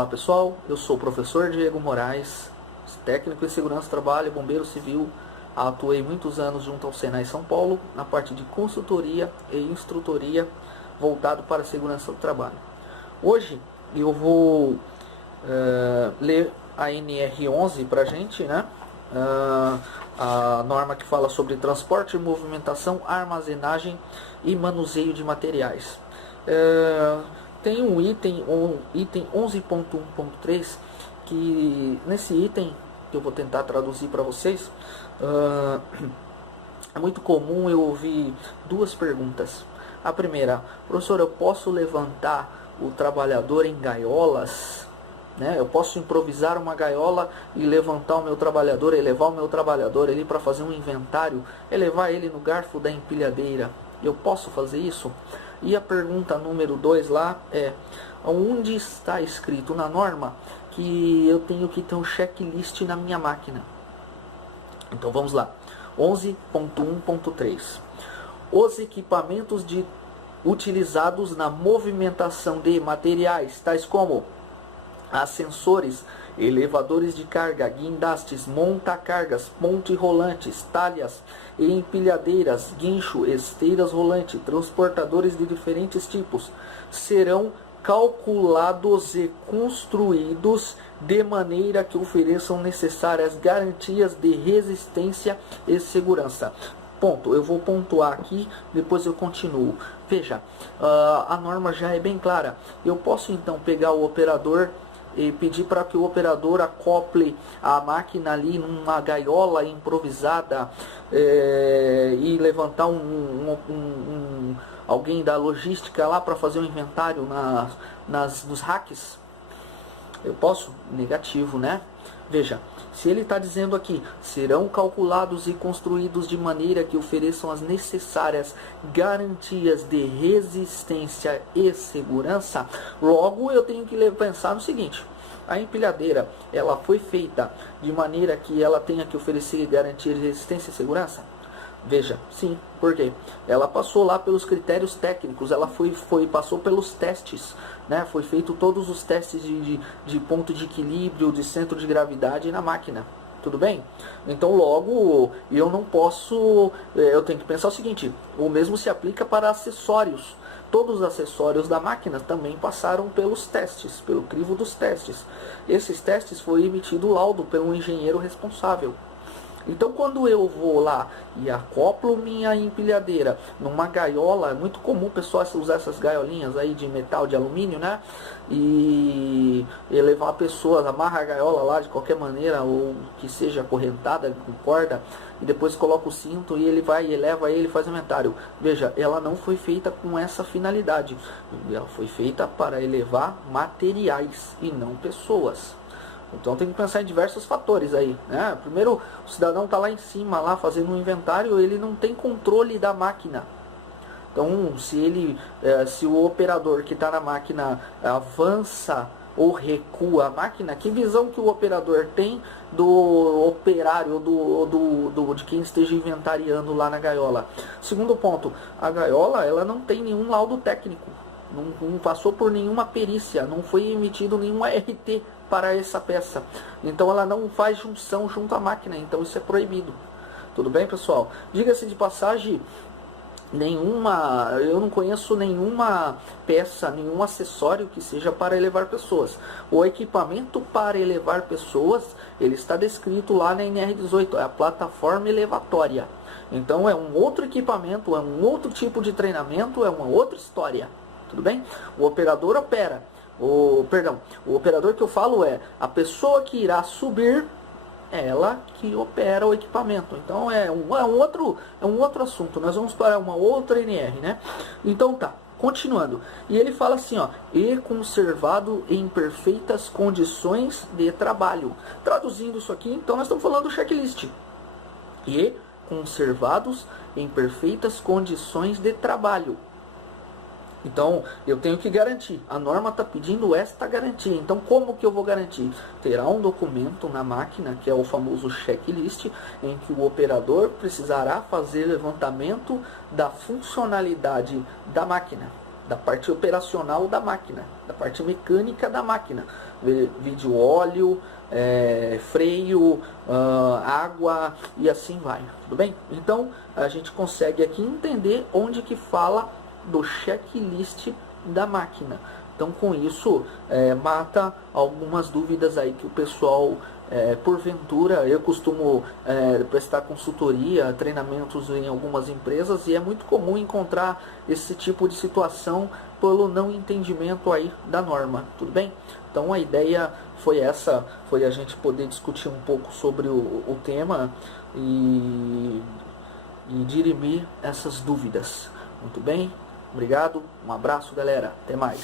Olá pessoal, eu sou o professor Diego Moraes, técnico em segurança do trabalho, bombeiro civil. Atuei muitos anos junto ao Senai São Paulo, na parte de consultoria e instrutoria voltado para a segurança do trabalho. Hoje eu vou ler a NR11 para a gente, né? A norma que fala sobre transporte, movimentação, armazenagem e manuseio de materiais. Tem um item 11.1.3 que nesse item que eu vou tentar traduzir para vocês, é muito comum eu ouvir duas perguntas. A primeira: professor, eu posso levantar o trabalhador em gaiolas? Né? Eu posso improvisar uma gaiola e levantar o meu trabalhador, elevar o meu trabalhador ali para fazer um inventário, elevar ele no garfo da empilhadeira? Eu posso fazer isso? E a pergunta número 2 lá é: onde está escrito na norma que eu tenho que ter um checklist na minha máquina? Então vamos lá. 11.1.3. Os equipamentos utilizados na movimentação de materiais, tais como ascensores, elevadores de carga, guindastes, monta-cargas, ponte-rolantes, talhas e empilhadeiras, guincho, esteiras rolantes, transportadores de diferentes tipos, serão calculados e construídos de maneira que ofereçam necessárias garantias de resistência e segurança. Ponto. Eu vou pontuar aqui, depois eu continuo. Veja, a norma já é bem clara. Eu posso então pegar o operador e pedir para que o operador acople a máquina ali numa gaiola improvisada e levantar alguém da logística lá para fazer um inventário nos racks? Eu posso? Negativo, né? Veja, se ele está dizendo aqui, serão calculados e construídos de maneira que ofereçam as necessárias garantias de resistência e segurança, logo eu tenho que pensar no seguinte: a empilhadeira, ela foi feita de maneira que ela tenha que oferecer garantia de resistência e segurança? Veja, sim. Por quê? Ela passou lá pelos critérios técnicos, ela passou pelos testes, né? Foi feito todos os testes de ponto de equilíbrio, de centro de gravidade na máquina. Tudo bem? Então logo eu não posso, eu tenho que pensar o seguinte: o mesmo se aplica para acessórios. Todos os acessórios da máquina também passaram pelos testes, pelo crivo dos testes. Esses testes foi emitido laudo pelo engenheiro responsável. Então quando eu vou lá e acoplo minha empilhadeira numa gaiola, é muito comum o pessoal usar essas gaiolinhas aí de metal, de alumínio, né? E levar a pessoa, amarra a gaiola lá de qualquer maneira, ou que seja acorrentada com corda, e depois coloca o cinto e ele vai, eleva ele e faz o inventário. Veja, ela não foi feita com essa finalidade. Ela foi feita para elevar materiais e não pessoas. Então tem que pensar em diversos fatores aí, né? Primeiro, o cidadão está lá em cima, lá fazendo um inventário, ele não tem controle da máquina. Então, se o operador que está na máquina avança ou recua a máquina, que visão que o operador tem do operário, de quem esteja inventariando lá na gaiola? Segundo ponto, a gaiola, ela não tem nenhum laudo técnico, não passou por nenhuma perícia, não foi emitido nenhum ART para essa peça. Então ela não faz junção junto à máquina, então isso é proibido. Tudo bem, pessoal? Diga-se de passagem, eu não conheço nenhuma peça, nenhum acessório que seja para elevar pessoas. O equipamento para elevar pessoas, ele está descrito lá na NR18, é a plataforma elevatória. Então é um outro equipamento, é um outro tipo de treinamento, é uma outra história. Tudo bem? O operador opera. O operador que eu falo é a pessoa que irá subir, ela que opera o equipamento. Então é um outro assunto. Nós vamos para uma outra NR, né? Então tá, continuando. E ele fala assim, ó: e conservado em perfeitas condições de trabalho. Traduzindo isso aqui, então nós estamos falando do checklist. E conservados em perfeitas condições de trabalho. Então, eu tenho que garantir. A norma está pedindo esta garantia. Então, como que eu vou garantir? Terá um documento na máquina, que é o famoso checklist, em que o operador precisará fazer levantamento da funcionalidade da máquina. da parte operacional da máquina, da parte mecânica da máquina, vídeo óleo, freio, água e assim vai, tudo bem? Então a gente consegue aqui entender onde que fala do checklist da máquina. Então com isso mata algumas dúvidas aí que o pessoal porventura, eu costumo prestar consultoria, treinamentos em algumas empresas e é muito comum encontrar esse tipo de situação pelo não entendimento aí da norma, tudo bem? Então a ideia foi essa, foi a gente poder discutir um pouco sobre o tema e dirimir essas dúvidas, muito bem? Obrigado, um abraço galera, até mais.